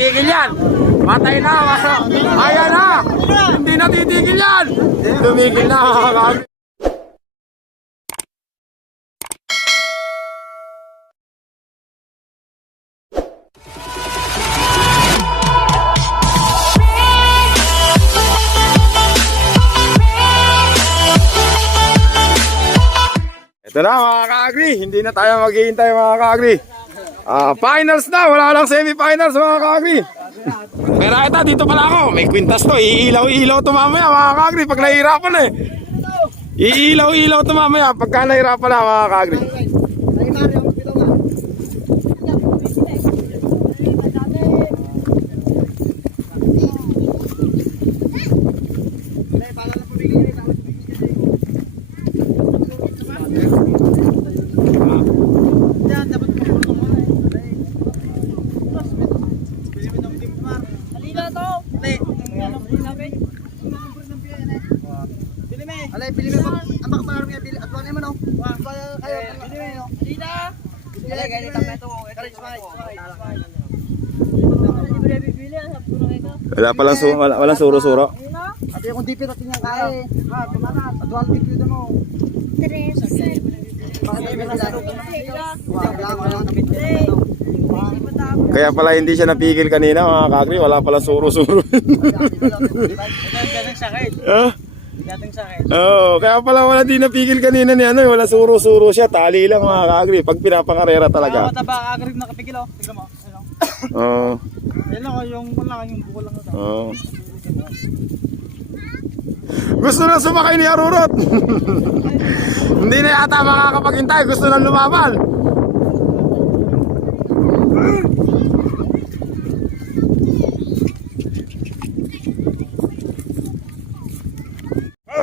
titigil yan. Patay na. Ayan na. Hindi na titigil yan. Tumigil na kagri. Ito na mga kaagri, hindi na tayo maghihintay mga kaagri. Ah, finals na, wala lang semi-finals mga kaagri. Pero ito, dito pala ako, may kwintas to, iilaw-ilaw to mamaya mga kaagri pag nahihirapan eh. Iilaw-ilaw to mamaya pagka nahihirapan na mga kaagri. Halina to. Alay, pili mo ba? Ang baka marami yan, pili. At wala naman, oh. Kaya, kayo, pili mo yun, oh. Halina. Alay, ganito, ito. Courage, smile, Libre bibili. Sabi ko na kayo. Wala palang su wala, walang suro-suro. Halina. At yung dipit at yung kaya. Ha, tumanas. At wala dipit yun. Hindi pa tapo. Kaya pala hindi siya napigil kanina mga kaagri, wala palang suro-suro. Galing sakit. Galing sakit. Oo, kaya pala wala din napigil kanina ni ano, wala suro-suro siya, tali lang mga kaagri, pag pinapangarera talaga. Mataba, agrig nakapigil, oh. Tignan mo. Ayun, oh. Oo. Yan lang, oh, yung wala, yung buko lang. oh. Oo. Gusto na sumakay ni Arurot. Hindi na yata makakapaghintay, gusto na lumaban.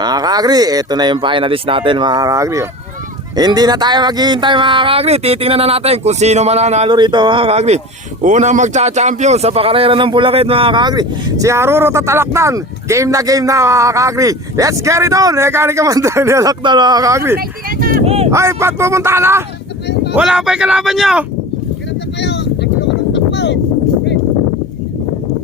Mga kaagri, ito na yung finalist natin mga kaagri. oh. Hindi na tayo maghihintay mga kaagri. Titingnan na natin kung sino mananalo rito mga kaagri. Unang magcha-champion sa pakarera ng Bulakit mga kaagri. Si Aruro Tatalaktan. Game na game na mga kaagri. Let's get it on. Eka ni Kamandan ni Alaktan mga kaagri. Ay, pat pumunta na. Wala pa yung kalaban nyo. Ganun na kayo. Nagkulo ko ng takbo.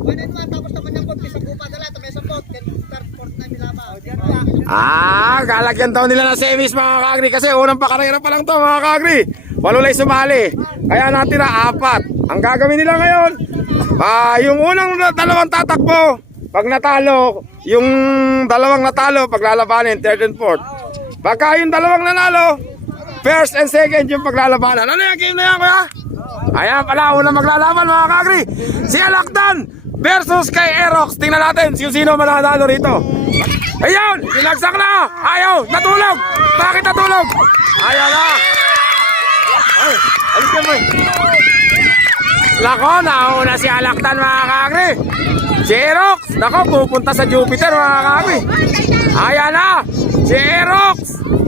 Ano naman, tapos naman yung pot, isang bupa dala, tamay sa pot, then third, fourth na nilaba. O, diyan na. Ah, galagyan daw nila ng semis mga kaagri kasi unang pakarera pa lang to mga kaagri. Walulay sumali. Kaya natira apat. Ang gagawin nila ngayon, ah, yung unang na- dalawang tatakbo, pag natalo, yung dalawang natalo, paglalabanin, third and fourth. Pagka yung dalawang nanalo, first and second yung paglalabanan. Ano yung game na yan, kuya? Ayan pala, unang maglalaban mga kaagri. Si Alakdan versus kay Erox. Tingnan natin sino sino mananalo rito. Ayun! Binagsak na! Ayaw! Natulog! Bakit natulog? Ayaw na! Ay! Alis ka mo! Lako, nauna si Alaktan mga kakri! Si Erox! Nako, pupunta sa Jupiter mga kakri! Ayan na! Si Erox!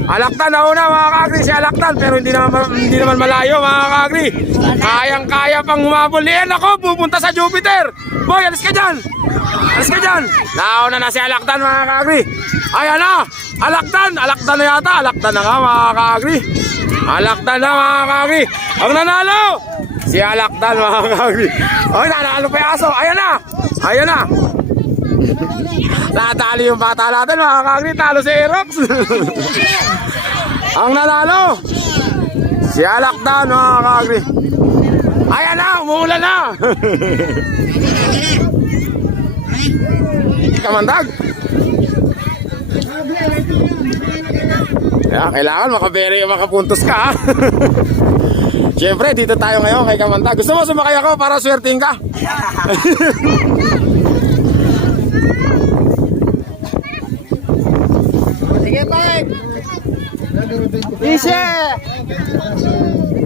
Alaktan nauna mga kakri si Alaktan pero hindi naman, hindi naman malayo mga kakri! Kayang-kaya pang humabol ni Nako, pupunta sa Jupiter! Boy, alis ka dyan! Alis ka dyan! Nauna na si Alakdan mga kaagri. Ayan na! Alakdan! Alakdan na yata! Alakdan na nga mga kaagri. Alakdan na mga kaagri. Ang nanalo! Si Alakdan mga kaagri. Ay, nanalo pa yung aso. Ayan na! Ayan na! Natali yung bata natin mga kaagri. Talo si Erox. Ang nanalo! Si Alakdan mga kaagri. Ayan na! Umuulan na! Kamandag. Kaya kailangan makabere makapuntos ka. Siyempre, dito tayo ngayon kay Kamandag. Gusto mo sumakay ako para swerting ka? Sige! Ise!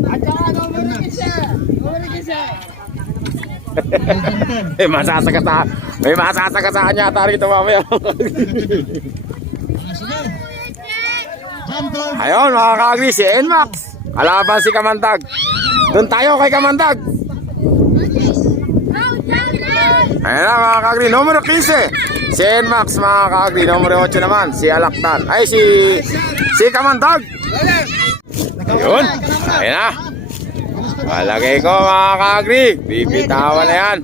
At saka, numero isa! Numero isa! May masasagasa. May masasagasahan yata rito mamaya. Ayun, mga kaagri, si Enmax. Kalaban si Kamandag. Doon tayo kay Kamandag. Ayan na mga kaagri, numero 15. Si Enmax mga kaagri, numero 8 naman, si Alaktan. Ay, si si Kamandag. Ayun, ayun na. Palagay ko mga kaagri, bibitawan na yan.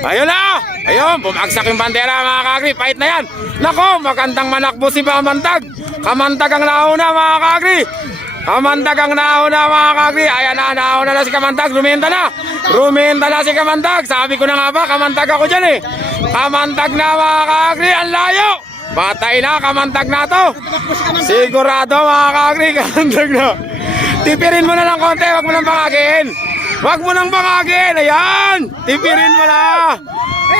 Ayun na! Ayun, bumagsak yung bandera mga kagri. Fight na yan. Nako, magandang manakbo si Kamandag. Kamandag ang nauna mga kagri. Kamandag ang nauna mga kagri. Ayan na, nauna na si Kamandag. Ruminta na. Ruminta na si Kamandag. Sabi ko na nga ba, Kamandag ako dyan eh. Kamandag na mga kagri. Ang layo. Batay na, Kamandag na to. Sigurado mga kagri, Kamandag na. Tipirin mo na lang konti, wag mo nang bangagin. Wag mo nang bangagin. Ayan. Tipirin mo na.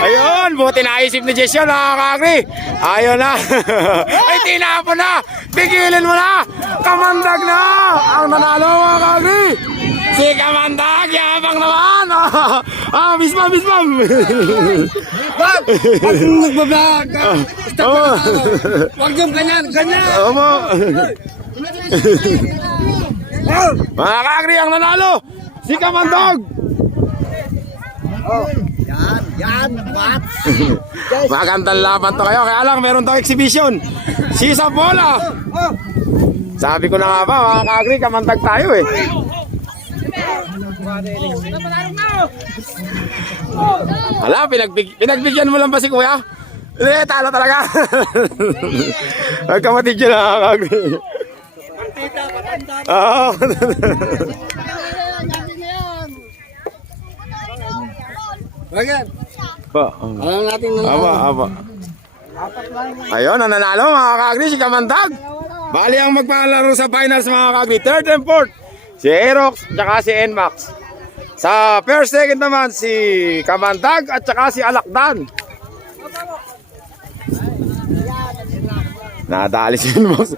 Ayun, buti naisip ni Jess yun, nakakagri. Ayun na. Ay, tinapon na. Bigilin mo na. Kamandag na. Ang nanalo, mga kagri. Si Kamandag, yabang naman. ah, bismam, bismam. Wag! Wag mong magbablog! Oo. Wag yung ganyan! Ganyan! Opo. Mga kagri, ang nanalo. Si Kamandag. Yan! Yan! What? Magandang laban to kayo. Kaya lang, meron to exhibition. Si Sabola. Oh! Sabi ko na nga ba, mga kagri, kamantag tayo eh. Hala, pinagbig pinagbigyan mo lang ba si kuya? Eh, talo talaga. Nagkamatid yun kagri. Oo. Bagyan! Pa. Alam natin na Aba, aba. Ayun, ang nanalo mga kagri, si Kamandag. Bali ang magpalaro sa finals mga kagri, third and fourth. Si Aerox, tsaka si Nmax. Sa first second naman, si Kamandag at tsaka si Alakdan. Nadali si Nmax.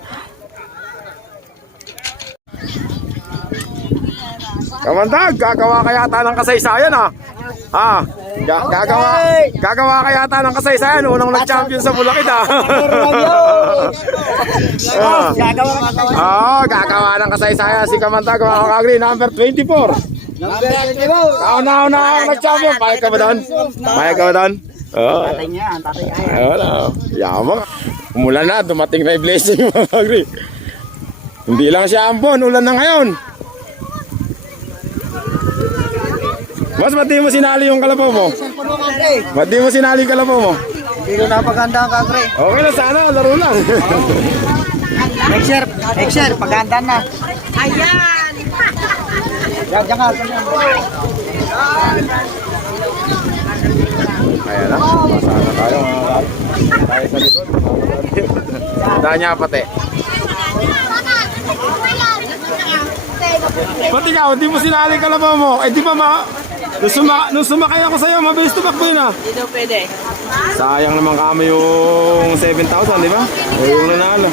Kamandag, gagawa ka yata ng kasaysayan ah. Ah, ga- gagawa, gagawa ka yata ng kasaysayan. Unang nag-champion sa Bulacan ah. Ah. Gagawa ka tawa! Oo, gagawa ng kasaysayan si Kamandag mga kagri, number 24. Number 20 mo! Kauna-una ang nag-champion. Payag ka ba doon? Payag ka ba doon? Oo. Tatay niya! Ang tatay ay! Yamang. Umulan na, dumating na yung blessing. Hindi lang siya ampon, ulan na ngayon. Mas ba't di mo sinali yung kalabaw mo? Ba't di mo sinali yung kalabaw mo? Hindi ko napaganda ang kagre! Okay na sana, laro lang. Next year! Next year! Paganda na! Ayan! Yan! Yan ka! Ayan na, masana tayo mga. Tayo sa likod. Dahil niya pati. Ba't ikaw, di mo sinali yung kalabaw mo? Eh di ba ma... Nung, suma, nung sumakay ako sa'yo, mabilis tumakbo yun ah. Hindi daw pwede. Sayang naman kami yung 7,000, di ba? O yung nanalo.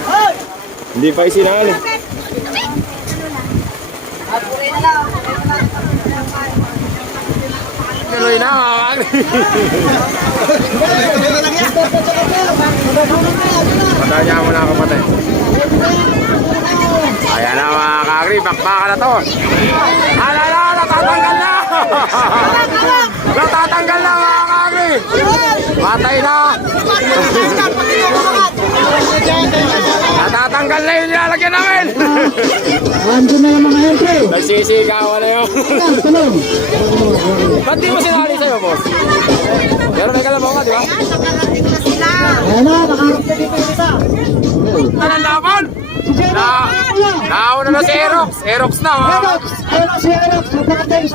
Hindi pa isinali. Tuloy na mga kagri. Patanya mo na ako patay. Ayan na mga kagri, bakbaka na to. Ala na, natatanggal na! Natatanggal na mga kagri! Patay na! Natatanggal na yung nilalagyan namin! Nandun na yung mga ente! Nagsisigawan na yun. Tulong! Ba't di mo sinali sa'yo, boss? Pero may kalabaw ka, di ba? Ayan na! Nakarap na dito yung isa! Anong laban? Na, nauna na si Aerox. Aerox na!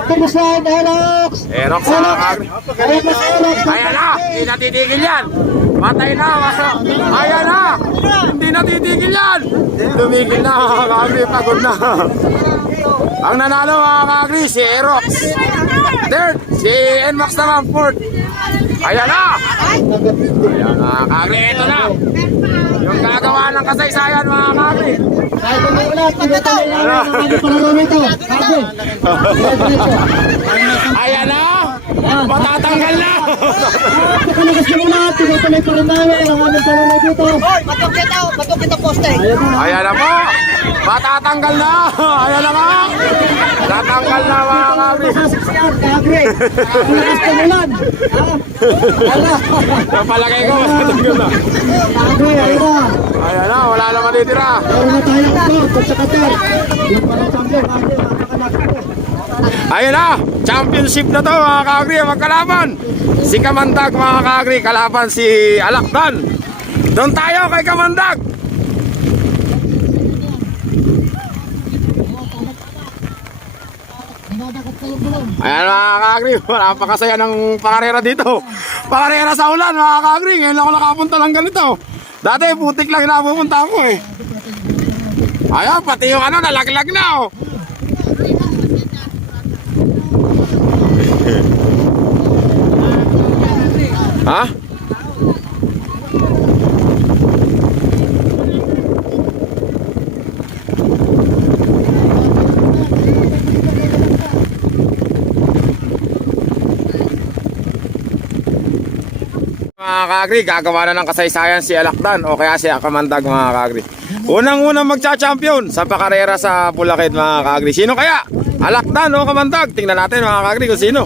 Tumusan! Alex! Aerox na, mga kagri. Alex! Alex! Ayan na, hindi natitigil yan. Patay na. Ayan na, hindi natitigil yan. Tumigil na, mga kagri, pagod na. Ang nanalo, mga kagri, si Aerox. Third, si Nmax naman, fourth. Ayan na. Ayan, mga kagri, ito na. Yung gagawa ng kasaysayan, mga kagri. Kahit kung may ulat, na lang ang nito. Sabi! Ayan na. Matatanggal na. Nakalagas na muna, tinutuloy pa rin namin ang aming palaro dito. Hoy! Batok kita! Batok kita poste! Na! Ayan na po. Matatanggal na. Ayan na nga. Tatanggal na mga kagri. Siyan, kagre! Nakalagas na ulan! Wala! Napalagay ko, matatanggal na. Ayan na, wala na matitira. Meron na tayong ito, at sa kater. Yung champion. Ayun na, championship na to mga kaagri magkalaban. Si Kamandag mga kaagri, kalaban si Alakdan. Doon tayo kay Kamandag. Ayan mga kaagri, wala pa kasaya ng pangarera dito. Pangarera sa ulan mga kaagri, ngayon lang ako nakapunta ng ganito. Dati putik lang napupunta ako eh. Ayan, pati yung ano, nalaglag na oh. Ha? Mga kagri, gagawa na ng kasaysayan si Alakdan o kaya si Akamandag mga kagri. Unang-unang magcha-champion sa pakarera sa Bulacan mga kagri. Sino kaya? Alakdan o Kamandag? Tingnan natin mga kagri kung sino.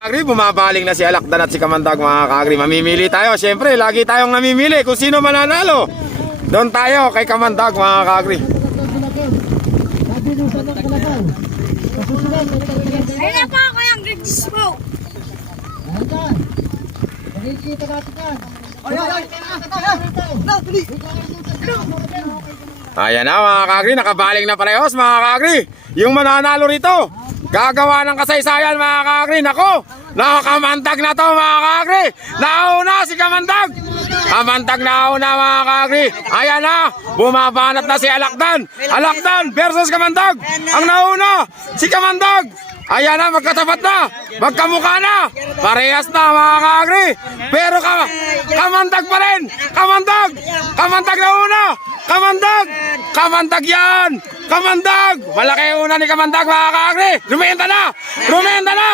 Kagri, bumabaling na si Alakdan at si Kamandag mga kagri. Mamimili tayo. Siyempre, lagi tayong namimili kung sino mananalo. Doon tayo kay Kamandag mga kagri. Nabilisan ng kalaban. Kasusunod, may target. Ayun na po ako yung gridis mo. Ayan ka. Makikita natin yan. Ay, ay, ay. Ayan na mga kagri, nakabaling na parehos mga kagri. Yung mananalo rito, gagawa ng kasaysayan mga kagri. Nako, nakamandag na to mga kagri. Nauna si Kamandag. Kamandag nauna mga kagri. Ayan na, bumabanat na si Alakdan. Alakdan versus Kamandag. Ang nauna, si Kamandag. Ayan na, magkatapat na. Magkamukha na. Parehas na mga kagri. Pero ka, kamandag pa rin. Kamandag. Kamandag na una. Kamandag. Kamandag yan. Kamandag. Malaki una ni Kamandag mga kagri. Rumenta na. Rumenta na.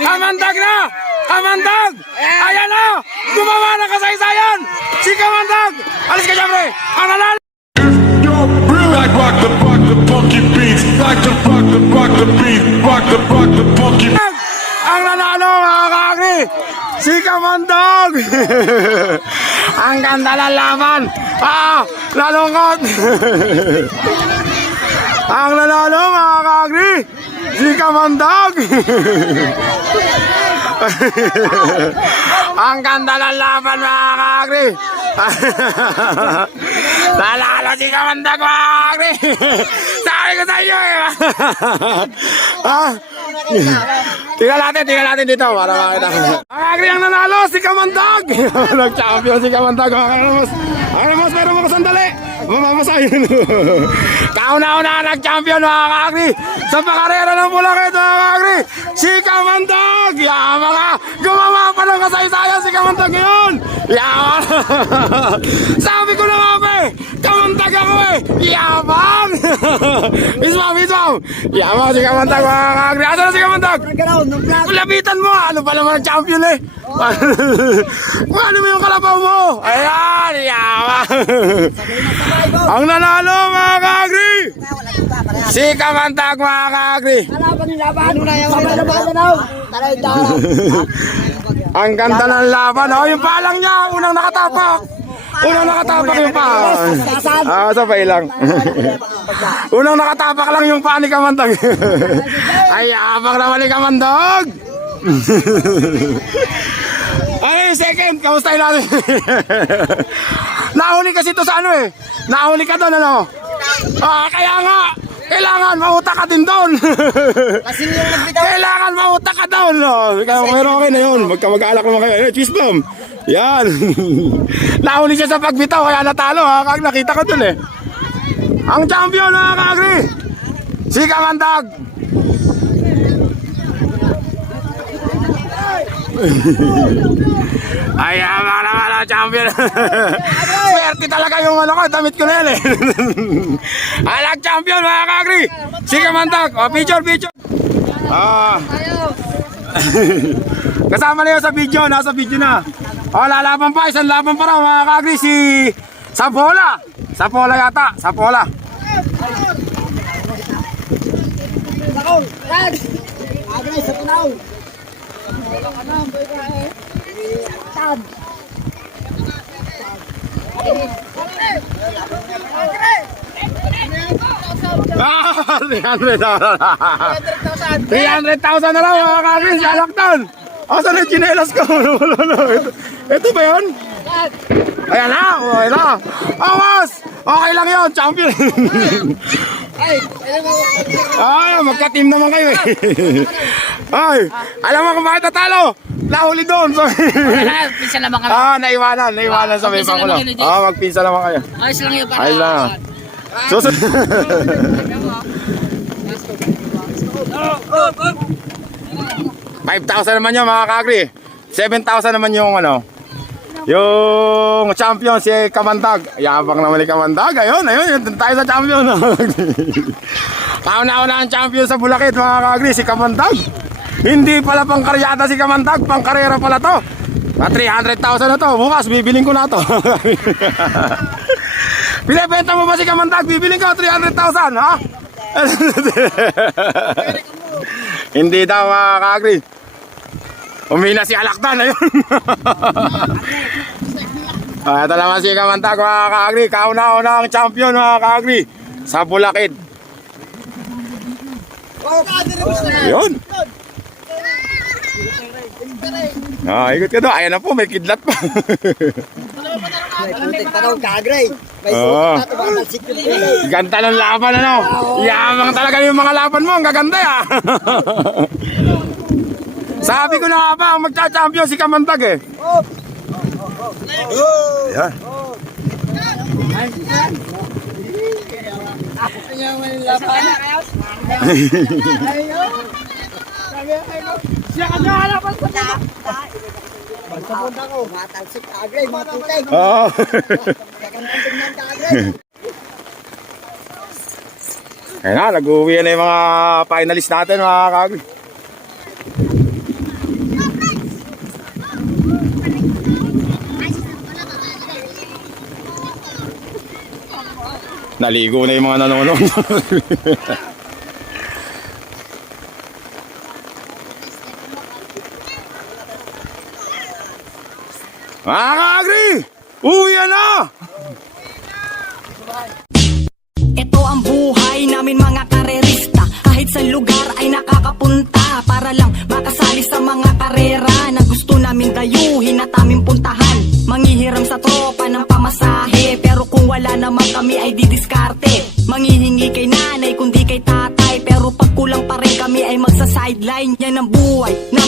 Kamandag na. Kamandag. Ayan na. Gumawa ng kasaysayan. Si Kamandag. Alis ka dyan, pre. Ang nanalo. Like rock the rock the funky beats, like the rock the rock the beat, rock the rock the funky. Ang nanalo mga kakri, si Kamandog! Ang ganda ng laban! Ah, nalungkot! Ang nanalo mga kakri, si Kamandog! Ang ganda ng laban mga kakri! Nanalo si Kamandog mga kakri! Sabi ko sa inyo eh! ah, Tingnan natin, tingnan natin dito para makita. Ang agri ang nanalo, si Kamandag! Nag-champion si Kamandag, mga kanamos. Ang kanamos, pero ko sandali. Mamamasay. Kauna-una nag-champion, mga kaagri. Sa pakarera ng Bulacan, mga kaagri. Si Kamandag! Yama ka! Gumawa pa ng kasaysayan si Kamandag ngayon! Yama! Sabi ko na! Kamandag ako eh! Yabang! Ismam, ismam! Yama si Kamandag, mga kaagri. Asa na si Kamandag? Lapitan mo! Ano pa naman ang champion eh? ano mo yung kalabaw mo? Ayan! Yama! ang nanalo, mga kaagri! Si Kamandag, mga kaagri! Ang ganda ng laban. Oh, yung palang niya, unang nakatapak. Unang nakatapak yung pa. Ah, sabay lang. unang nakatapak lang yung pa ni Kamandag. Ay, abang naman ni Kamandag. Ay, second, kamusta yung natin? Nahuli kasi to sa ano eh. Nahuli ka doon, ano? Ah, kaya nga, kailangan mauta ka din doon. Kailangan mauta ka doon. Oh. Kaya okay na yun. Magkamag-alak naman kayo. Eh, cheese bomb. Yan. Nahuli siya sa pagbitaw kaya natalo ha. Kag nakita ko dun eh. Ang champion mga kagri. Si Kamandag. Ay, ama naman ang champion. Swerte talaga yung ano ko, damit ko na yan eh. Alag champion mga kagri. Si Kamandag. O, picture, picture. Ah. Kasama na yun sa video, nasa video na. O, lalaban pa, isang laban pa raw mga kagri, si Sapola. Sapola yata, Sapola. Agnes, sa tunaw. Agre! Ah, 300,000. 300,000 na lang mga kagri, si Alakton. Asan yung chinelas ko? Ito, ba yun? Ayan na, okay na. Awas! Okay lang yun, champion. Ay, magka-team naman kayo eh. Ay, alam mo kung bakit natalo? Nahuli doon. So, Pisa naman kami. ah, naiwanan, naiwanan sa may Jay. Ah, magpinsa naman kayo. Ayos lang yun. Ayos lang. Susunod. Five thousand naman yun mga kagri. 7,000 naman yung ano. Yung champion si Kamandag. Yabang naman ni Kamandag. Ayun, ayun. Yun tayo sa champion. Kauna-una ang champion sa Bulakit mga kagri. Si Kamandag. Hindi pala pang karyata si Kamandag. Pang karera pala to. Na 300,000 na to. Bukas, bibiling ko na to. Binibenta mo ba si Kamandag? Bibiling ko 300,000, ha? Hindi daw mga kaagri. Umina si Alakdan, ayun. Ah, ito naman si Kamandag mga kaagri. Kauna-una ang champion mga kaagri. Sa Bulakid. Ayun. Ah, ikot ka doon. Ayan na po, may kidlat pa. Pilay. Ganda ng laban ano. Yamang talaga yung mga laban mo. Ang gaganda ya. Sabi ko na nga ba, magcha-champion si Kamandag eh. Ayan. Kagray. Ayan na, nag-uwi na yung mga finalist natin mga kagri. Naligo na yung mga nanonood. mga magsa-sideline Yan ang buhay